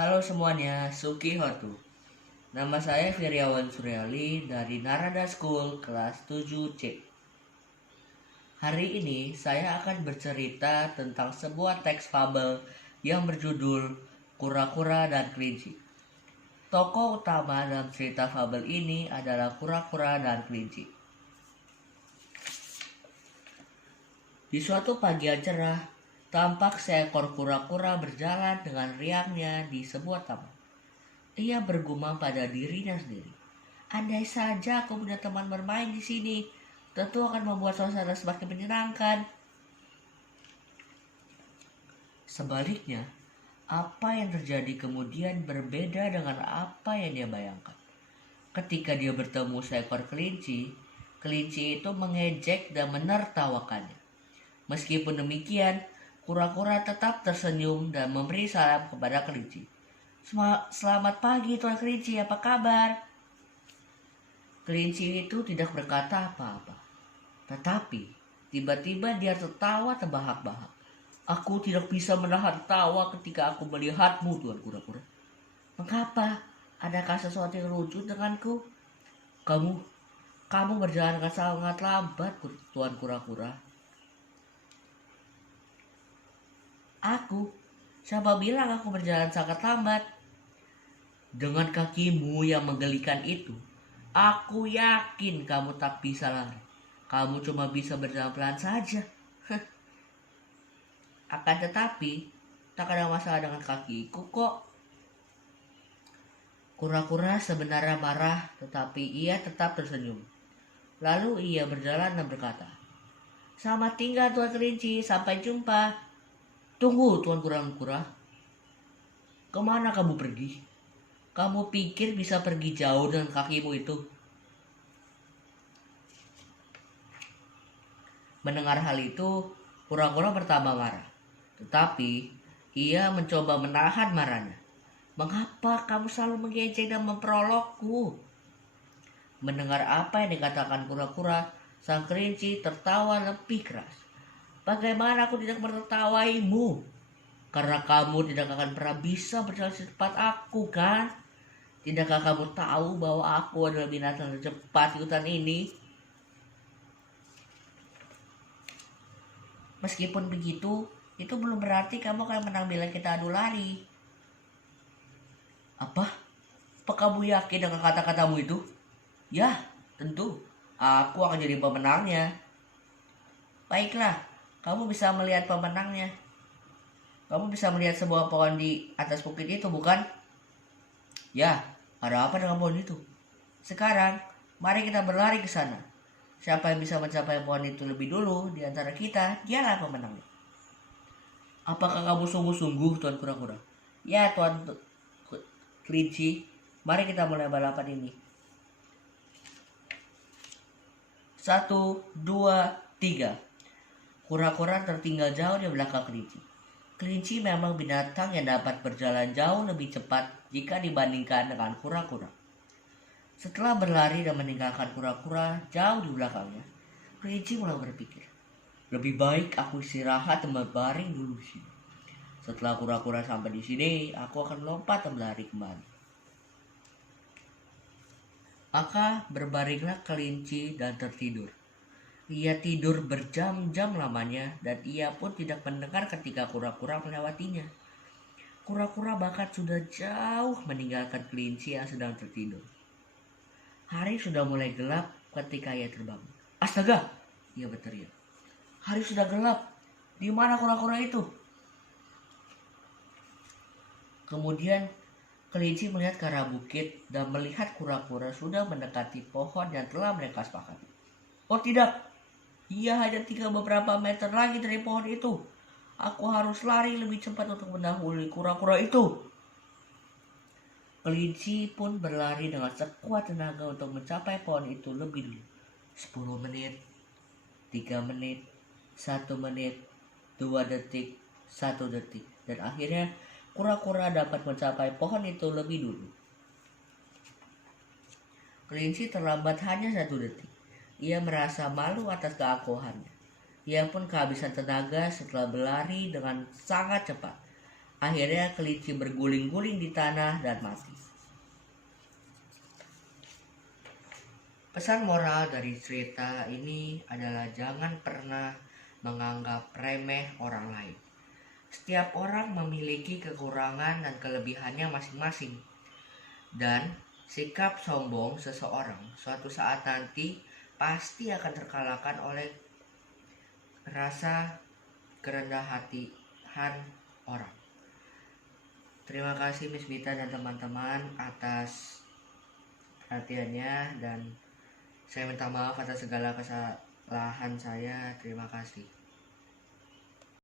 Halo semuanya, Suki Hotu. Nama saya Firyawan Suryali dari Narada School kelas 7C. Hari ini saya akan bercerita tentang sebuah teks fabel yang berjudul Kura-Kura dan Kelinci. Tokoh utama dalam cerita fabel ini adalah kura-kura dan kelinci. Di suatu pagi yang cerah, tampak seekor kura-kura berjalan dengan riangnya di sebuah taman. Ia bergumam pada dirinya sendiri. Andai saja aku punya teman bermain di sini, tentu akan membuat suasana semakin menyenangkan. Sebaliknya, apa yang terjadi kemudian berbeda dengan apa yang dia bayangkan. Ketika dia bertemu seekor kelinci, kelinci itu mengejek dan menertawakannya. Meskipun demikian, kura-kura tetap tersenyum dan memberi salam kepada kelinci. Selamat pagi Tuan Kelinci, apa kabar? Kelinci itu tidak berkata apa-apa. Tetapi, tiba-tiba dia tertawa terbahak-bahak. Aku tidak bisa menahan tawa ketika aku melihatmu, Tuan Kura-kura. Mengapa? Adakah sesuatu yang lucu denganku? Kamu berjalan dengan sangat lambat, Tuan Kura-kura. Siapa bilang aku berjalan sangat lambat? Dengan kakimu yang menggelikan itu, aku yakin kamu tak bisa lari. Kamu cuma bisa berjalan pelan saja. Akan tetapi, tak ada masalah dengan kakiku kok. Kura-kura sebenarnya marah, tetapi ia tetap tersenyum. Lalu ia berjalan dan berkata, "Selamat tinggal Tuan Kelinci, sampai jumpa." "Tunggu Tuan Kura-kura, kemana kamu pergi? Kamu pikir bisa pergi jauh dengan kakimu itu?" Mendengar hal itu, kura-kura pertama marah. Tetapi, ia mencoba menahan marahnya. "Mengapa kamu selalu mengejek dan memperolokku?" Mendengar apa yang dikatakan kura-kura, sang kelinci tertawa lebih keras. "Bagaimana aku tidak menertawaimu? Karena kamu tidak akan pernah bisa berjalan secepat aku, kan? Tidakkah kamu tahu bahwa aku adalah binatang tercepat di hutan ini?" "Meskipun begitu, itu belum berarti kamu akan menang bila kita adu lari." Apa? Apa kamu yakin dengan kata-katamu itu?" "Ya, tentu. Aku akan jadi pemenangnya." "Baiklah, kamu bisa melihat pemenangnya. Kamu bisa melihat sebuah pohon di atas bukit itu, bukan?" "Ya, ada apa dengan pohon itu?" "Sekarang, mari kita berlari ke sana. Siapa yang bisa mencapai pohon itu lebih dulu di antara kita, dialah pemenangnya." "Apakah kamu sungguh-sungguh, Tuan Kura-kura?" "Ya, Tuan Kelinci. Mari kita mulai balapan ini. 1, 2, 3. Kura-kura tertinggal jauh di belakang kelinci. Kelinci memang binatang yang dapat berjalan jauh lebih cepat jika dibandingkan dengan kura-kura. Setelah berlari dan meninggalkan kura-kura jauh di belakangnya, kelinci mulai berpikir, "Lebih baik aku istirahat dan berbaring dulu di sini. Setelah kura-kura sampai di sini, aku akan melompat dan berlari kembali." Maka berbaringlah kelinci dan tertidur. Ia tidur berjam-jam lamanya dan ia pun tidak mendengar ketika kura-kura melewatinya. Kura-kura bahkan sudah jauh meninggalkan kelinci yang sedang tertidur. Hari sudah mulai gelap ketika ia terbangun. "Astaga!" ia berteriak. "Hari sudah gelap. Di mana kura-kura itu?" Kemudian kelinci melihat ke arah bukit dan melihat kura-kura sudah mendekati pohon yang telah mereka sepakati. "Oh tidak, ia hanya tinggal beberapa meter lagi dari pohon itu. Aku harus lari lebih cepat untuk mendahului kura-kura itu." Kelinci pun berlari dengan sekuat tenaga untuk mencapai pohon itu lebih dulu. 10 menit, 3 menit, 1 menit, 2 detik, 1 detik. Dan akhirnya kura-kura dapat mencapai pohon itu lebih dulu. Kelinci terlambat hanya 1 detik. Ia merasa malu atas keangkuhannya. Ia pun kehabisan tenaga setelah berlari dengan sangat cepat. Akhirnya kelinci berguling-guling di tanah dan mati. Pesan moral dari cerita ini adalah jangan pernah menganggap remeh orang lain. Setiap orang memiliki kekurangan dan kelebihannya masing-masing. Dan sikap sombong seseorang suatu saat nanti pasti akan terkalahkan oleh rasa kerendah hatian orang. Terima kasih Miss Vita dan teman-teman atas perhatiannya, dan saya minta maaf atas segala kesalahan saya. Terima kasih.